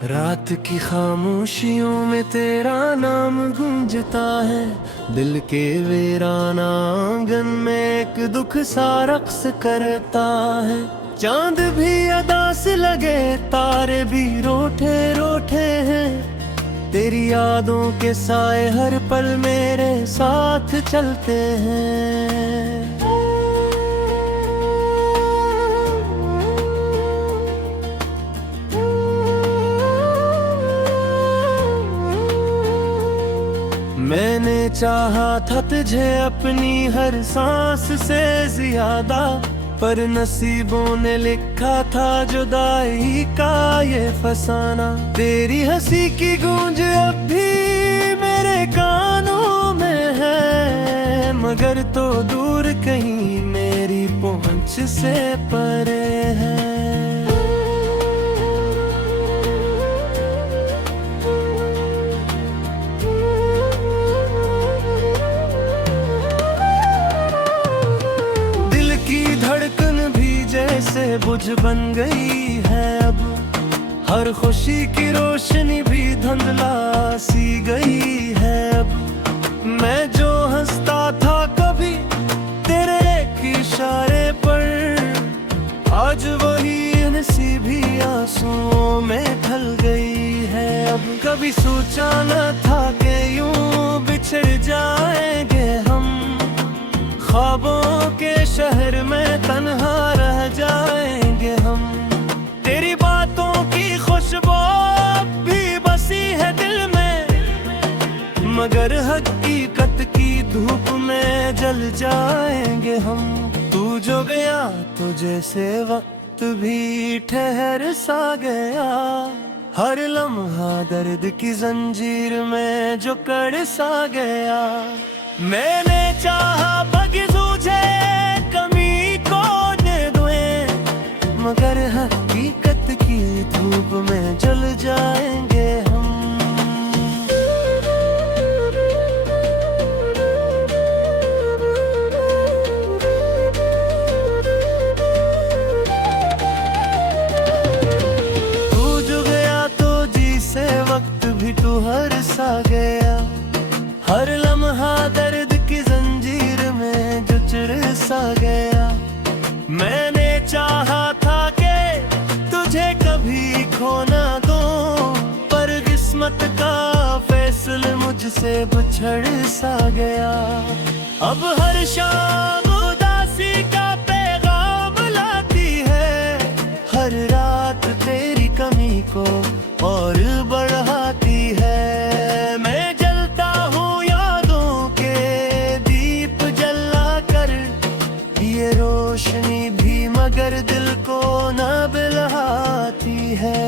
रात की खामोशियों में तेरा नाम गूंजता है। दिल के वीराना आंगन में एक दुख सा रक्स करता है। चांद भी अदा से लगे, तारे भी रोठे रोठे हैं। तेरी यादों के साए हर पल मेरे साथ चलते हैं। मैंने चाहा था तुझे अपनी हर सांस से ज्यादा, पर नसीबों ने लिखा था जुदाई का ये फसाना। तेरी हंसी की गूंज अब भी मेरे कानों में है, मगर तो दूर कहीं मेरी पहुंच से परे है। धड़कन भी जैसे बुझ बन गई है अब, हर खुशी की रोशनी भी धुंधला सी गई है अब। मैं जो हंसता था कभी तेरे एक इशारे पर, आज वही हंसी भी आंसुओं में ढल गई है अब। कभी सोचा न था कि यूं बिछड़ जाएंगे हम, ख्वाबों के शहर में तन्हा रह जाएंगे हम। तेरी बातों की खुशबू भी बसी है दिल में, मगर हकीकत की धूप में जल जाएंगे हम। तू जो गया तो जैसे वक्त भी ठहर सा गया, हर लम्हा दर्द की जंजीर में जो कड़ सा गया। मैंने चाहा पग तुझे कमी को दे दूं, मगर हकीकत की धूप में जल जाएंगे हम। तू जो गया तो जी से वक्त भी तू हर सा गया, हर लम्हा दर्द की जंजीर में जो चिढ़ सा गया। मैंने चाहा था कि तुझे कभी खो ना दूं, पर किस्मत का फैसला मुझसे बिछड़ सा गया। अब हर शाम उदासी का पैगाम लाती है, हर रात तेरी कमी को और बढ़ाती है। रोशनी भी मगर दिल को न बिलहाती है।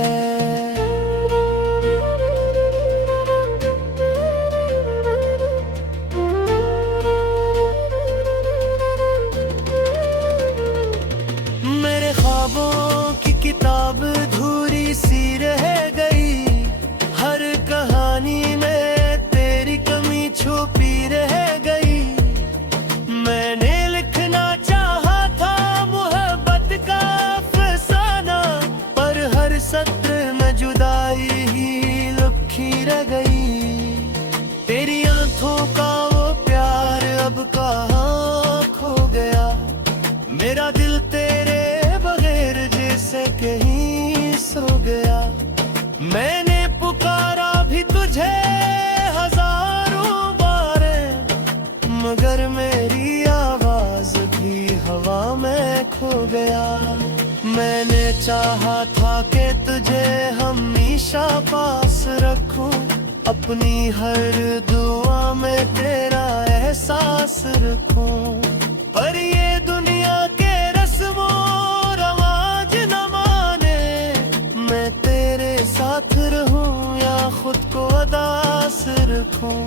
मेरे ख्वाबों की किताब अधूरी सी रह गई, हर कहानी में तेरी कमी छुपी रह गई। मैंने सत्र में जुदाई ही लिखी रह गई। तेरी आंखों का वो प्यार अब कहाँ खो गया, मेरा दिल तेरे बगैर जैसे कहीं सो गया। मैंने पुकारा भी तुझे हजारों बार, मगर मेरी आवाज भी हवा में खो गया। मैंने चाहा था कि तुझे हमेशा पास रखूं, अपनी हर दुआ में तेरा एहसास रखूं। पर ये दुनिया के रस्मों रवाज न माने, मैं तेरे साथ रहूं या खुद को अदास रखूं।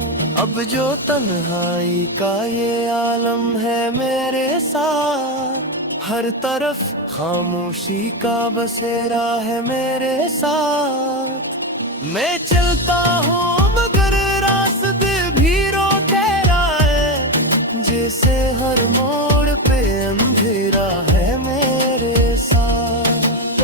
अब जो तन्हाई का ये आलम है मेरे साथ, हर तरफ खामोशी का बसेरा है मेरे साथ। मैं चलता हूँ मगर रास्ते भी रोते है, जैसे हर मोड़ पे अंधेरा है मेरे साथ।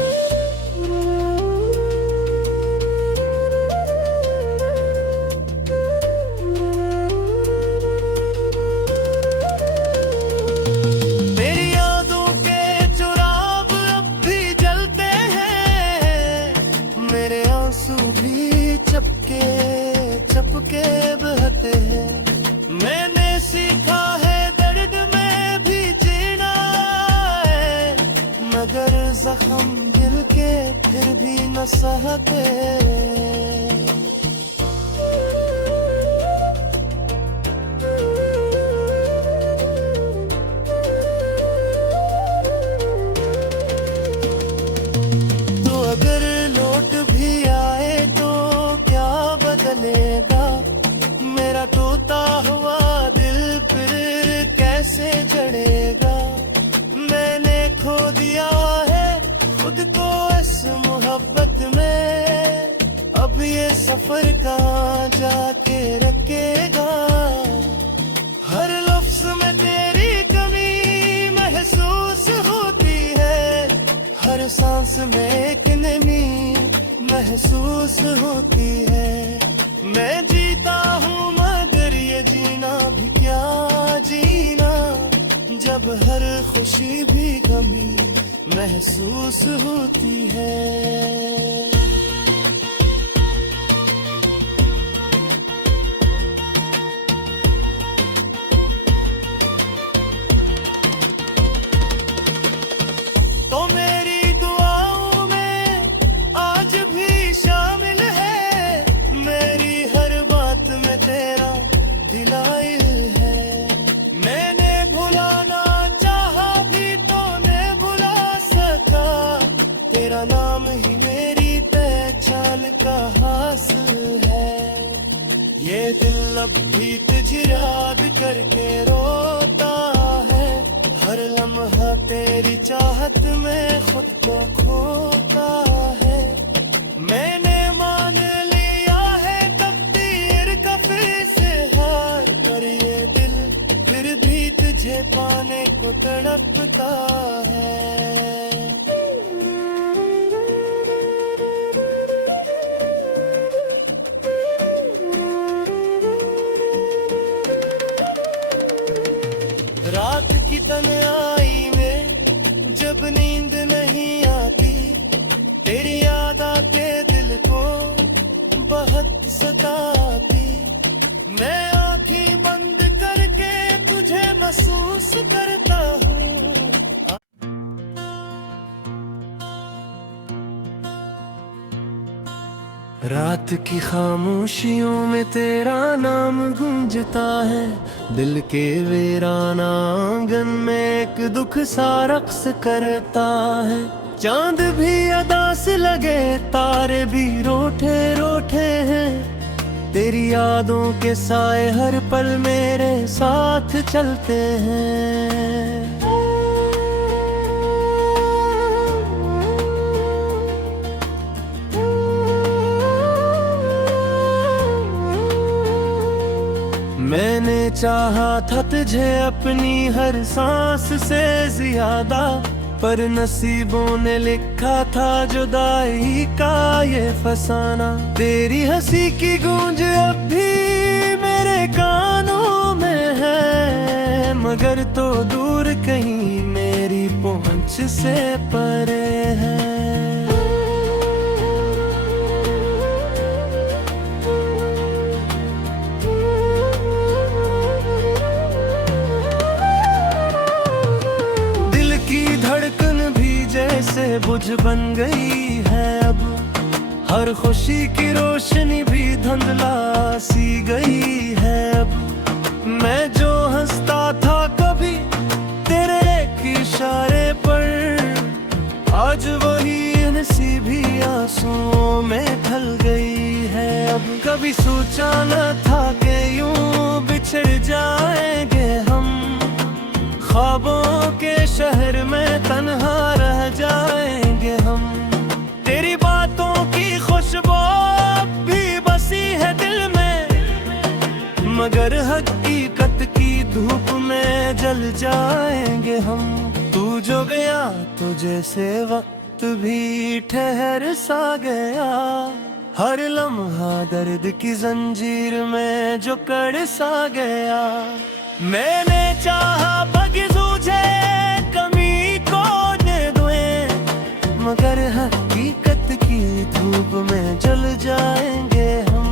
जख्म दिल के फिर भी न सहते। तो अगर लौट भी आए तो क्या बदलेगा, मेरा टूटा हुआ दिल फिर कैसे जड़ेगा। मैंने खो दिया है खुद को इस मोहब्बत में, अब ये सफर कहाँ जाके रखेगा। हर लफ्ज में तेरी कमी महसूस होती है, हर सांस में एक नमी महसूस होती है। मैं जीता हूँ मगर ये जीना भी क्या जीना, जब हर खुशी भी कमी महसूस होती है। तो मेरी दुआओं में आज भी शामिल है, मेरी हर बात में तेरा दिलाइल है। मैंने भुलाना चाहा भी तो ने भुला सका, तेरा नाम ही मेरी पहचान का हासिल है। ये दिल अब भी तुझे याद करके रोता है, हर लम्हा तेरी चाहत में खुद को खोता है। मैंने मान लिया है तकदीर का फिर से हार, पर ये दिल फिर भी तुझे पाने को तड़पता है। रात की तन्हाई में जब नींद नहीं आती, तेरी याद आके दिल को बहुत सताती। मैं आँखें बंद करके तुझे महसूस करता हूँ। रात की खामोशियों में तेरा नाम गूंजता है, दिल के वीराना आंगन में एक दुख सा रक्स करता है। चांद भी अदा से लगे, तारे भी रोठे रोठे हैं, तेरी यादों के साए हर पल मेरे साथ चलते हैं। मैंने चाहा था तुझे अपनी हर सांस से ज्यादा, पर नसीबों ने लिखा था जुदाई का ये फसाना। तेरी हंसी की गूंज अब भी मेरे कानों में है, मगर तो दूर कहीं मेरी पहुंच से परे है। से बुझ बन गई है अब, हर खुशी की रोशनी भी धुंधला सी गई है अब। मैं जो हंसता था कभी तेरे एक इशारे पर, आज वही हंसी भी आंसुओं में ढल गई है अब। कभी सोचा न था कि यूं बिछड़ जाएंगे हम, ख्वाबों के शहर में तन्हा रह जाएंगे हम। तेरी बातों की खुशबू भी बसी है दिल में, मगर हकीकत की धूप में जल जाएंगे हम। तू जो गया तो जैसे वक्त भी ठहर सा गया, हर लम्हा दर्द की जंजीर में जो कड़ सा गया। मैंने चाहा पग तुझे कमी को दे दूं, मगर हकीकत की धूप में जल जाएंगे हम।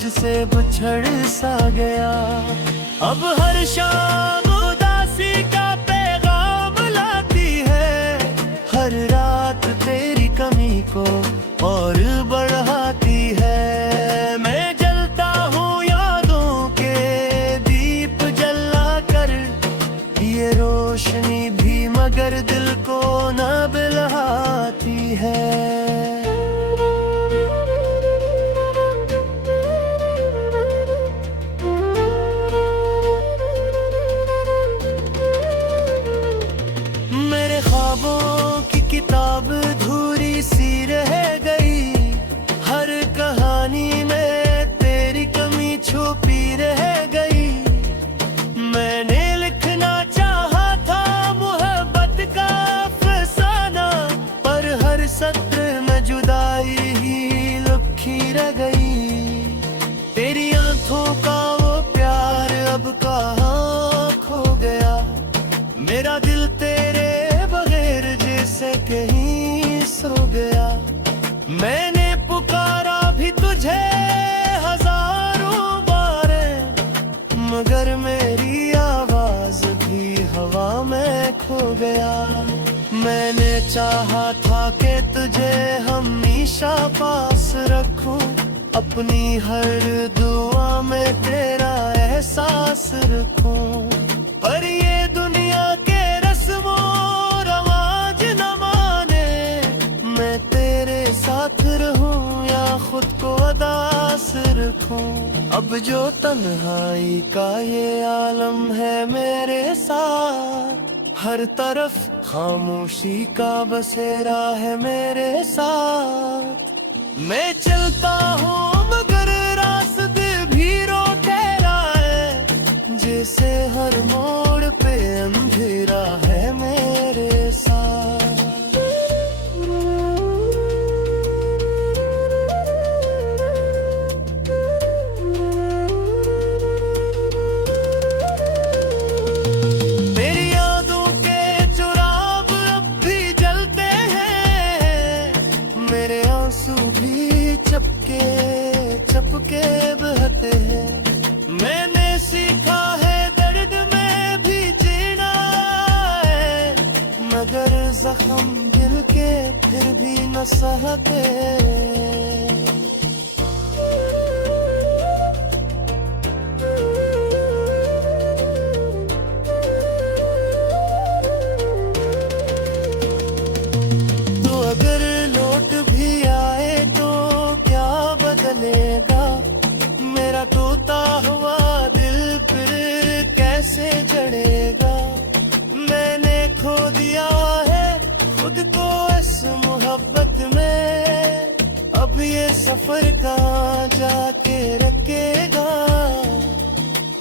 तुझसे बिछड़ सा गया। अब हर शाम उदासी का पैगाम लाती है, हर रात तेरी कमी को और बढ़ाती है। मैं जलता हूँ यादों के दीप जला कर, ये रोशनी भी मगर दिल को न बिलहाती है। मेरे ख्वाबों की किताब धूरी सी रह गई, हर कहानी में तेरी कमी छुपी रह गई। मैंने लिखना चाहा था मोहब्बत का अफसाना, पर हर सत्र में जुदाई ही लिखी रह गई। तेरी आंखों का वो प्यार अब कहाँ खो गया, मेरा दिल तेरे बगैर जैसे कहीं सो गया। मैंने पुकारा भी तुझे हजारों बार, मगर मेरी आवाज भी हवा में खो गया। मैंने चाहा था कि तुझे हमेशा पास रखूं, अपनी हर दुआ में तेरा एहसास रखूं। पर ये दुनिया के रस्मों रवाज न माने, मैं तेरे साथ रहूं या खुद को अदास रखूं। अब जो तन्हाई का ये आलम है मेरे साथ, हर तरफ खामोशी का बसेरा है मेरे साथ। मैं चलता हूँ मगर रास्ते भी रोते है, जैसे हर मोड़ पे अंधेरा है मेरे साथ। मेरी यादों के चुराग अब भी जलते हैं, मेरे आंसू भी चपके चपके बहते हैं। मैंने सीखा है दर्द में भी जीना है, मगर जख्म दिल के फिर भी न सहते। तो अगर लौट भी आए तो क्या बदलेगा, मेरा टूटा हुआ दिल फिर कैसे जड़ेगा। मैंने खो दिया है खुद को इस मोहब्बत में, अब ये सफर कहाँ जाके रखेगा।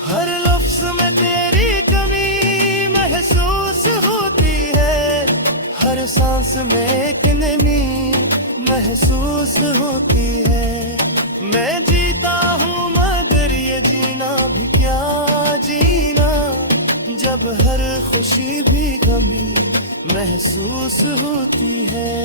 हर लफ्ज में तेरी कमी महसूस होती है, हर सांस में एक नमी महसूस होती है। मैं जीता हूँ मगर ये जीना भी क्या जीना, जब हर खुशी भी गमी महसूस होती है।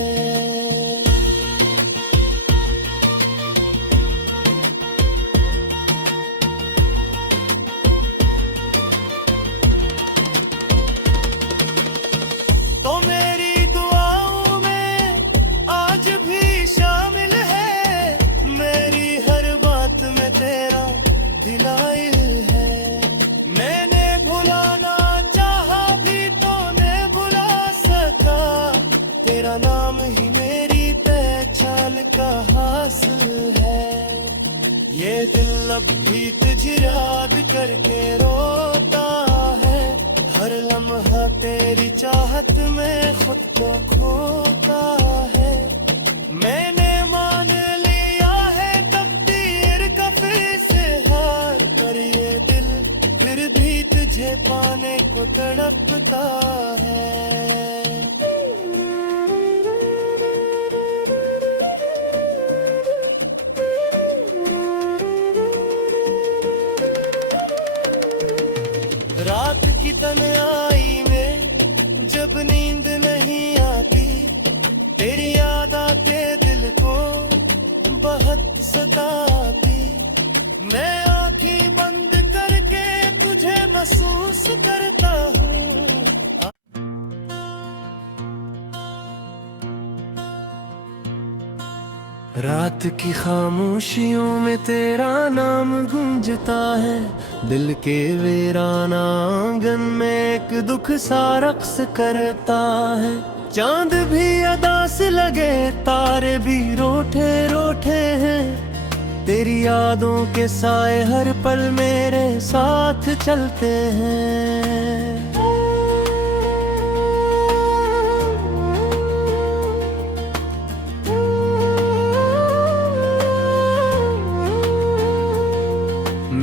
तो मेरी दुआओं में आज भी शामिल है, मेरी हर बात में तेरा दिलाइल है। मैंने भुलाना चाहा भी तो नहीं भुला सका, तेरा नाम ही मेरी पहचान का हासिल है। ये दिल अब भी तुझे याद करके रोता है, हर लम्हा तेरी चाहत में खुद को खोता है। मैंने मान लिया है तकदीर का फिर से हार, पर ये दिल फिर भी तुझे पाने को तड़पता है। रात की तन्हाई में जब नींद नहीं आती, तेरी याद आके दिल को बहुत सताती। रात की खामोशियों में तेरा नाम गूंजता है, दिल के वीराना आंगन में एक दुख सा रक्स करता है। चांद भी अदा से लगे, तारे भी रोठे रोठे हैं, तेरी यादों के साए हर पल मेरे साथ चलते हैं।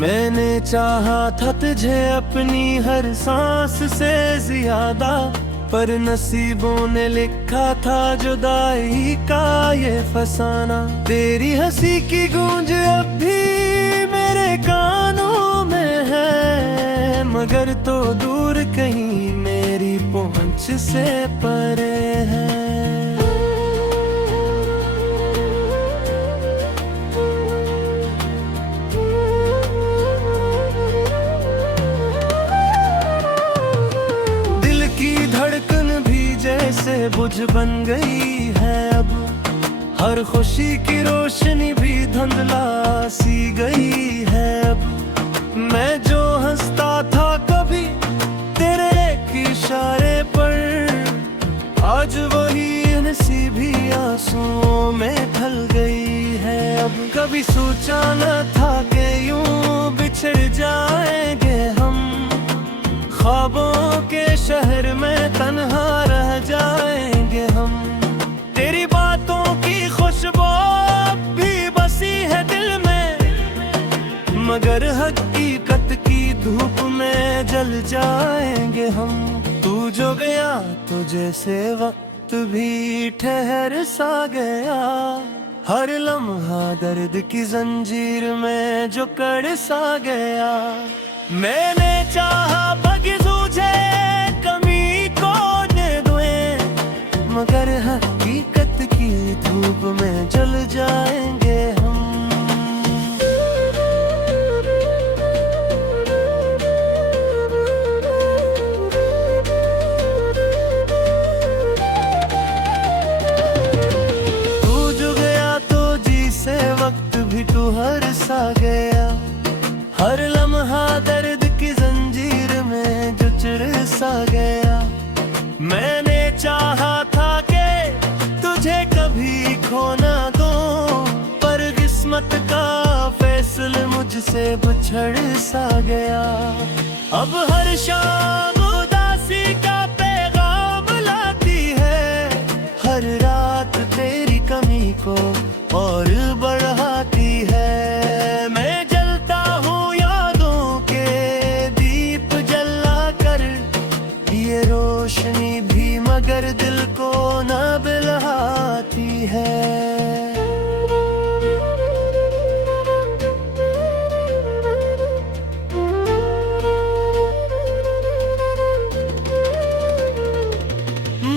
मैंने चाहा था तुझे अपनी हर सांस से ज्यादा, पर नसीबों ने लिखा था जुदाई का ये फसाना। तेरी हंसी की गूंज अब भी मेरे कानों में है, मगर तो दूर कहीं मेरी पहुंच से परे है। धड़कन भी जैसे बुझ बन गई है अब, हर खुशी की रोशनी भी धुंधला सी गई है अब। मैं जो हंसता था कभी तेरे एक इशारे पर, आज वही हंसी भी आंसुओं में ढल गई है अब। कभी सोचा न था कि यूं बिछड़ जाएंगे हम, ख्वाबों के शहर में तन्हा रह जाएंगे हम। तेरी बातों की खुशबू भी बसी है दिल में, मगर हकीकत की धूप में जल जाएंगे हम। तू जो गया तो जैसे वक्त भी ठहर सा गया, हर लम्हा दर्द की जंजीर में जो कड़ सा गया। मैंने चाहा बग तुझे कमी को दे दूं, मगर हकीकत की धूप में जल जाएंगे हम। तू जो गया तो जी से वक्त भी तू हर सा गया, हर लम्हा दर्द की जंजीर में जो चिढ़ सा गया। मैंने चाहा था कि तुझे कभी खो ना दूं, पर किस्मत का फैसला मुझसे बिछड़ सा गया। अब हर शाम उदासी का पैगाम लाती है, हर रात तेरी कमी को और बढ़ाती है। मैं जलता हूँ यादों के दीप जला कर, ये रोशनी भी मगर दिल को न बिलहाती है।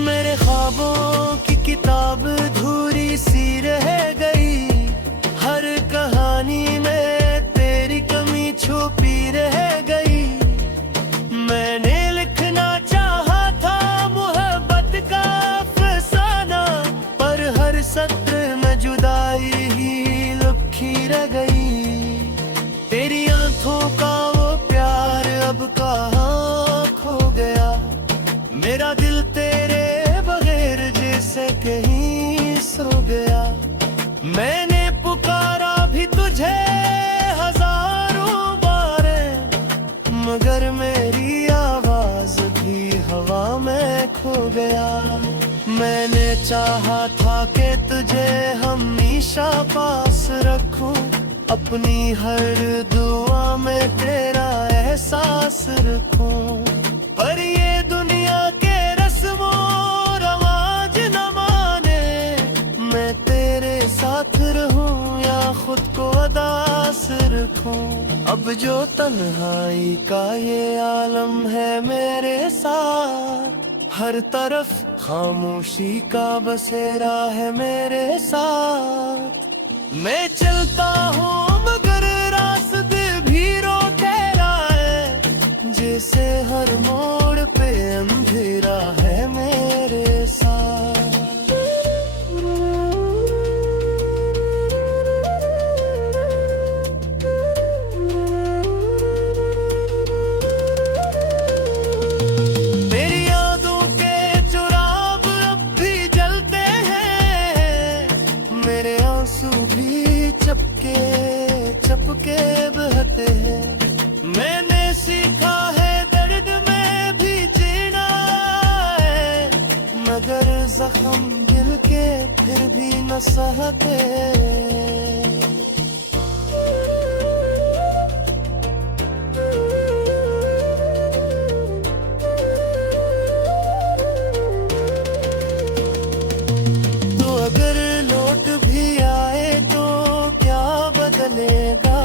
मेरे ख्वाबों की किताब अधूरी सी रह गई, हर कहानी में तेरी कमी छुपी रह गई। मैंने लिखना चाहा था मोहब्बत का अफसाना, पर हर सत्र में जुदाई ही लिखी रह गई। तेरी आंखों का वो प्यार अब कहाँ खो गया, मेरा दिल तेरे बगैर जैसे कहीं सो गया। मैंने पुकारा भी तुझे हजारों बार, मगर मेरी आवाज भी हवा में खो गया। मैंने चाहा था कि तुझे हमेशा पास रखूं, अपनी हर दुआ में तेरा एहसास रखूं। पर ये दुनिया के रस्मों रवाज न माने, मैं तेरे साथ रहूं या खुद को अदास रखूं। अब जो तन्हाई का ये आलम है मेरे साथ, हर तरफ खामोशी का बसेरा है मेरे साथ। मैं चलता हूँ मगर रास्ते भी रोते है, जैसे हर मोड़ पे अंधेरा है मेरे साथ। जख्म दिल के फिर भी न सहते। तो अगर लौट भी आए तो क्या बदलेगा,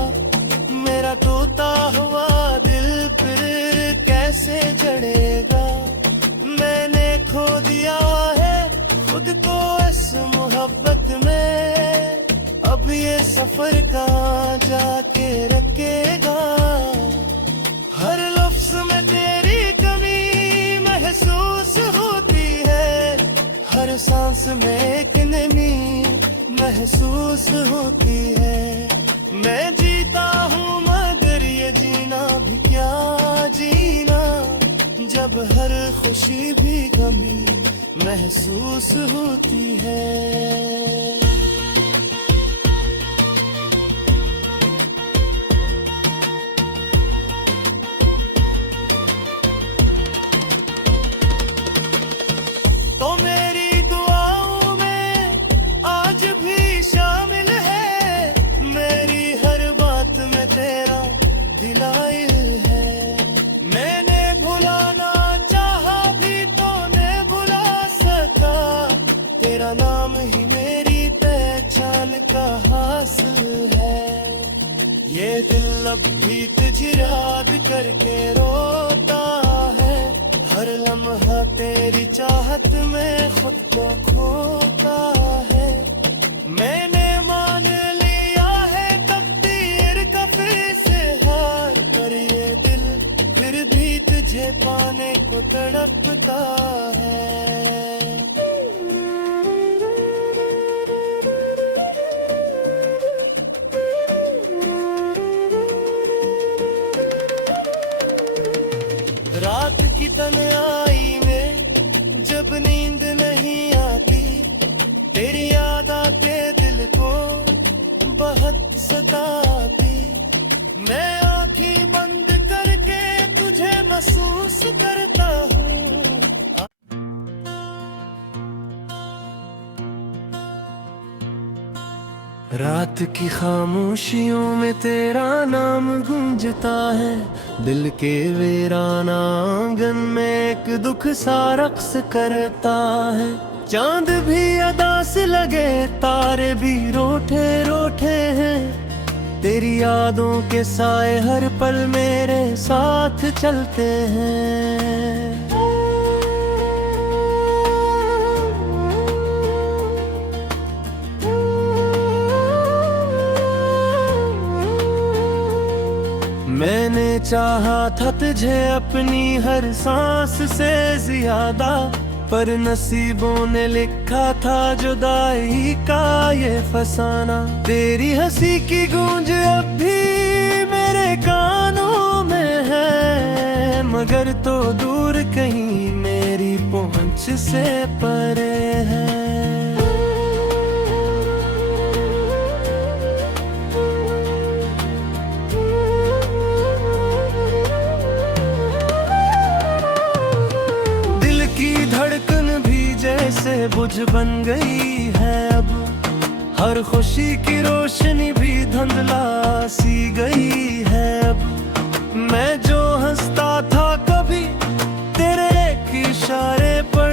मेरा टूटा हुआ दिल फिर कैसे जड़ेगा। मैंने खो दिया है खुद को इस मोहब्बत में, अब ये सफर कहाँ जाके रखेगा। हर लफ्ज में तेरी कमी महसूस होती है, हर सांस में एक नमी महसूस होती है। मैं जीता हूँ मगर ये जीना भी क्या जीना, जब हर खुशी भी गमी महसूस होती है। तो मेरी दुआओं में आज भी शामिल है, मेरी हर बात में तेरा दिलाइल है। मैंने भुलाना चाहा भी तो ने भुला सका, तेरा नाम ही मेरी पहचान का हासिल है। ये दिल अब भी तुझे याद करके रोता है, हर लम्हा तेरी चाहत में खुद को खोता है। मैंने मान लिया है तकदीर का फिर से हार, पर ये दिल फिर भी तुझे पाने को तड़पता है। रात की तन्हाई में जब नींद नहीं आती, तेरी याद आके दिल को बहुत सताती। मैं आँखें बंद करके तुझे महसूस करता हूँ। रात की खामोशियों में तेरा नाम गूंजता है, दिल के वीराना आंगन में एक दुख सा रक्स करता है। चांद भी अदा से लगे, तारे भी रोठे रोठे हैं, तेरी यादों के साए हर पल मेरे साथ चलते हैं। मैंने चाहा था तुझे अपनी हर सांस से ज्यादा, पर नसीबों ने लिखा था जुदाई का ये फसाना। तेरी हंसी की गूंज अब भी मेरे कानों में है, मगर तो दूर कहीं मेरी पहुंच से परे है। धड़कन भी जैसे बुझ बन गई है अब, हर खुशी की रोशनी भी धुंधला सी गई है अब। मैं जो हंसता था कभी तेरे एक इशारे पर,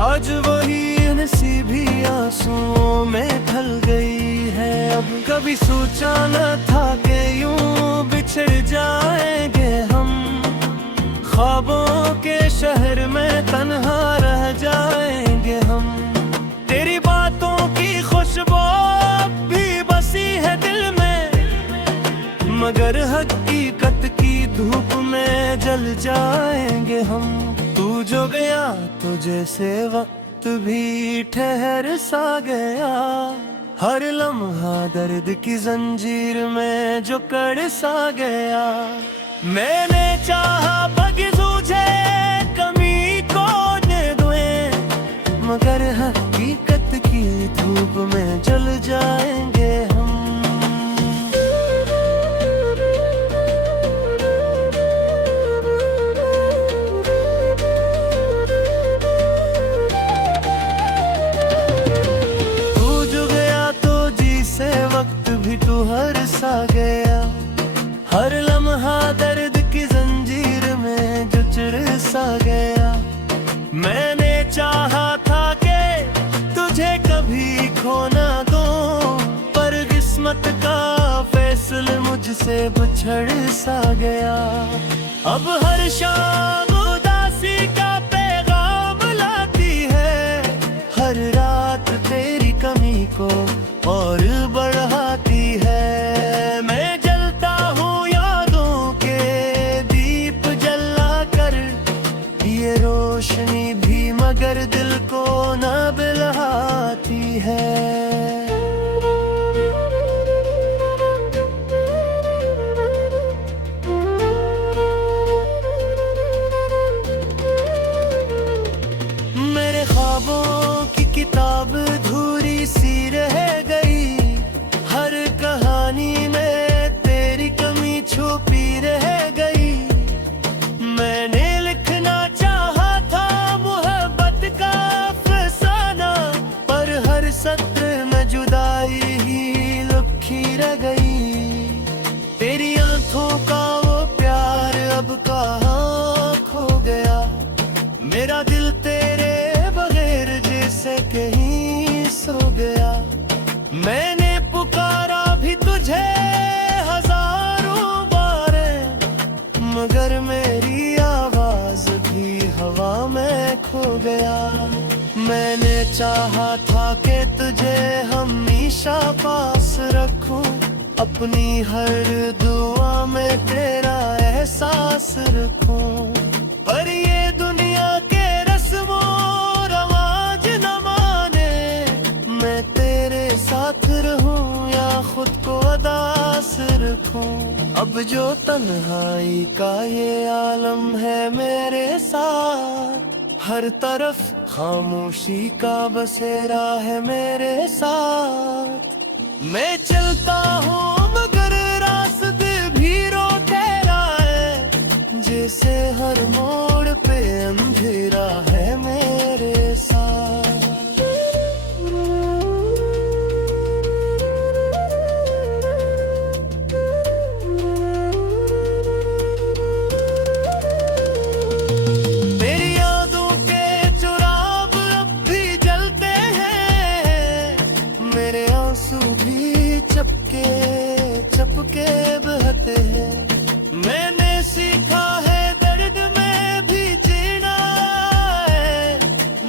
आज वही हंसी भी आंसुओं में ढल गई है अब। कभी सोचा न था कि यूं बिछड़ जाएंगे हम, ख्वाबों के शहर में तन्हा रह जाएंगे हम। तेरी बातों की खुशबू भी बसी है दिल में, मगर हकीकत की धूप में जल जाएंगे हम। तू जो गया तो जैसे वक्त भी ठहर सा गया, हर लम्हा दर्द की जंजीर में जो कड़ सा गया। मैंने चाहा पग तुझे कमी को दे दूं, मगर हकीकत की धूप में जल जाएंगे हम। मैंने चाहा था कि तुझे कभी खो ना दूं, पर किस्मत का फैसला मुझसे बिछड़ सा गया। अब हर शाम उदासी का पैगाम लाती है, हर रात तेरी कमी को और बढ़ाती है। मैं जलता हूँ यादों के दीप जला कर, ये रोशनी भी मगर दिल को न बिलहाती है। मेरे ख्वाबों की किताब अधूरी सी रह गई, हर कहानी में तेरी कमी छुपी रह गई। मैंने लिखना चाहा था मोहब्बत का अफसाना, पर हर सत्र में जुदाई ही लिखी रह गई। तेरी आंखों का वो प्यार अब कहाँ खो गया, मेरा दिल तेरे बगैर जैसे कहीं सो गया। मैंने पुकारा भी तुझे हजारों बार, मगर मेरी आवाज भी हवा में खो गया। मैंने चाहा था कि तुझे हमेशा पास रखूं, अपनी हर दुआ में तेरा एहसास रखूं, पर ये दुनिया के रस्मों रवाज न माने। मैं तेरे साथ रहूं या खुद को अदास रखूं, अब जो तन्हाई का ये आलम है मेरे साथ, हर तरफ खामोशी का बसेरा है मेरे साथ। मैं चलता हूँ मगर रास्ते भी रोते है, जैसे हर मोड़ पे अंधेरा है मेरे साथ। मेरी यादों के चुराग अब भी जलते हैं, मेरे आंसू भी चपके चपके बहते हैं। मैंने सीखा है दर्द में भी जीना है,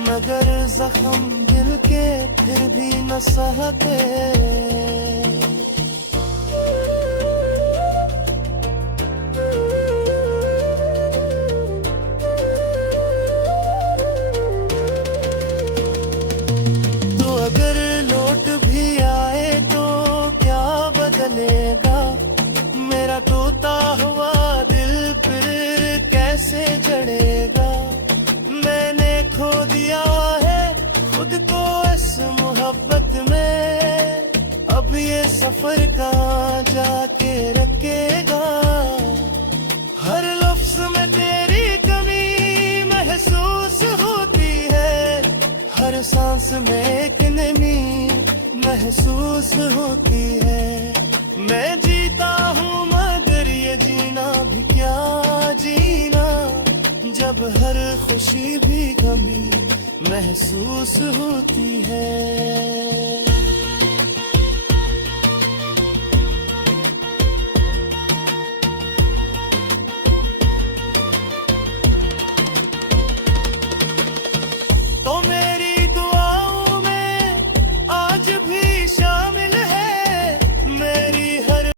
मगर जख्म दिल के फिर भी न सहते। तो अगर लौट भी आए तो क्या बदलेगा, मेरा टूटा हुआ दिल फिर कैसे जड़ेगा। मैंने खो दिया है खुद को इस मोहब्बत में, अब ये सफर कहाँ जाके रखेगा। हर लफ्ज में तेरी कमी महसूस होती है, हर सांस में एक नमी महसूस होती है। मैं जीता हूँ मगर ये जीना भी क्या जीना, जब हर खुशी भी गमी महसूस होती है।